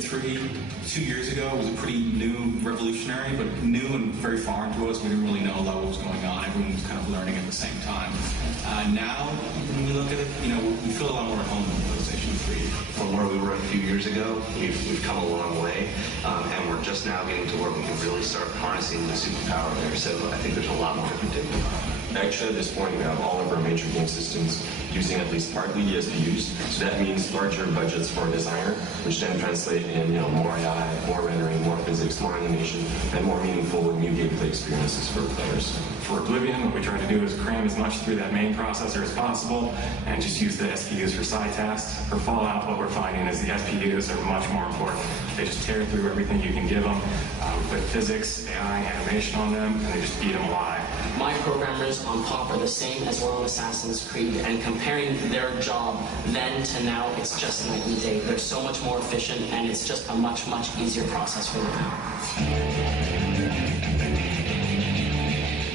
3 2 years ago was a pretty new, revolutionary, but new and very foreign to us. We didn't really know a lot what was going on. Everyone was kind of learning at the same time. Now, when we look at it, we feel a lot more at home with PlayStation 3. From where we were a few years ago, we've come a long way, and we're just now getting to where we can really start harnessing the superpower there. So I think there's a lot more we can do. Actually, at this point, we have all of our major game systems using at least partly ESPUs. So that means larger budgets for a designer, which then translate in more AI, more rendering, more physics, more animation, and more meaningful new gameplay experiences for players. For Oblivion, what we try to do is cram as much through that main processor as possible and just use the SPUs for side tasks. For Fallout, what we're finding is the SPUs are much more important. They just tear through everything you can give them. We put physics, AI, animation on them, and they just eat them alive. My programmers on POP are the same as were on Assassin's Creed, and comparing their job then to now, it's just night and day. They're so much more efficient, and it's just a much, much easier process for them.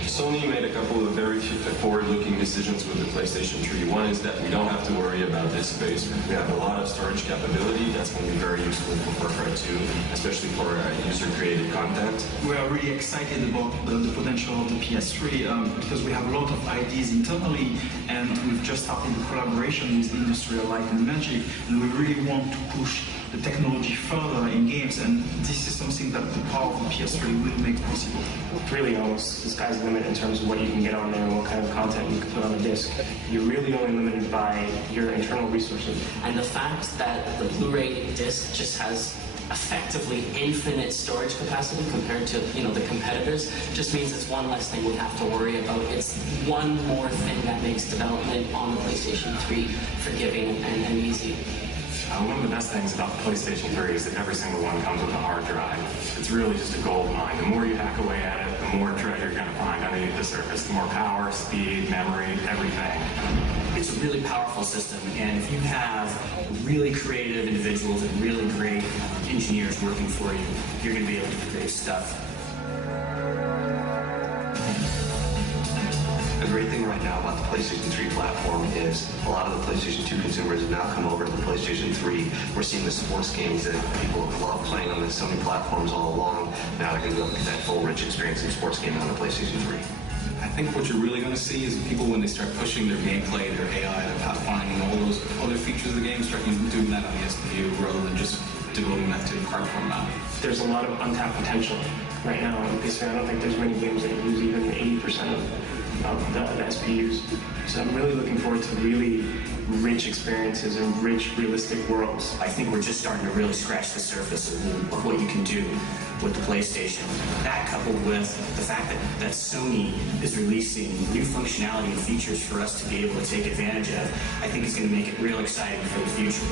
Sony made a couple of very forward-looking decisions with the PlayStation 3. One is that we don't have to worry about disk space. We have a lot of storage capability. That's going to be very useful for Far Cry 2, especially for user-created content. We are really excited about the potential of the PS3 because we have a lot of ideas internally, and we've just started the collaboration with Industrial Light and Magic, and we really want to push the technology further in games, and this is something that the power of the PS3 will make possible. Really almost the sky's the limit in terms of what you can get on there and what kind of content you can put on the disc. You're really only limited by your internal resources. And the fact that the Blu-ray disc just has effectively infinite storage capacity compared to the competitors just means it's one less thing we have to worry about. It's one more thing that makes development on the PlayStation 3 forgiving and easy. One of the best things about the PlayStation 3 is that every single one comes with a hard drive. It's really just a gold mine. The more you hack away at it, the more treasure you're going to find underneath the surface. The more power, speed, memory, everything. It's a really powerful system, and if you have really creative individuals and really great engineers working for you, you're going to be able to do great stuff. The great thing right now about the PlayStation 3 platform is a lot of the PlayStation 2 consumers have now come over to the PlayStation 3. We're seeing the sports games that people love playing on the Sony platforms all along. Now they're going to be able to get that full, rich experience in sports gaming on the PlayStation 3. I think what you're really going to see is people, when they start pushing their gameplay, their AI, their pathfinding, all those other features of the game, start doing that on the SPU rather than just devoting that to the card format. There's a lot of untapped potential right now on PS3. I don't think there's many games that use even 80% of the SPUs. So I'm really looking forward to really rich experiences and rich, realistic worlds. I think we're just starting to really scratch the surface of what you can do with the PlayStation. That coupled with the fact that Sony is releasing new functionality and features for us to be able to take advantage of, I think is going to make it real exciting for the future.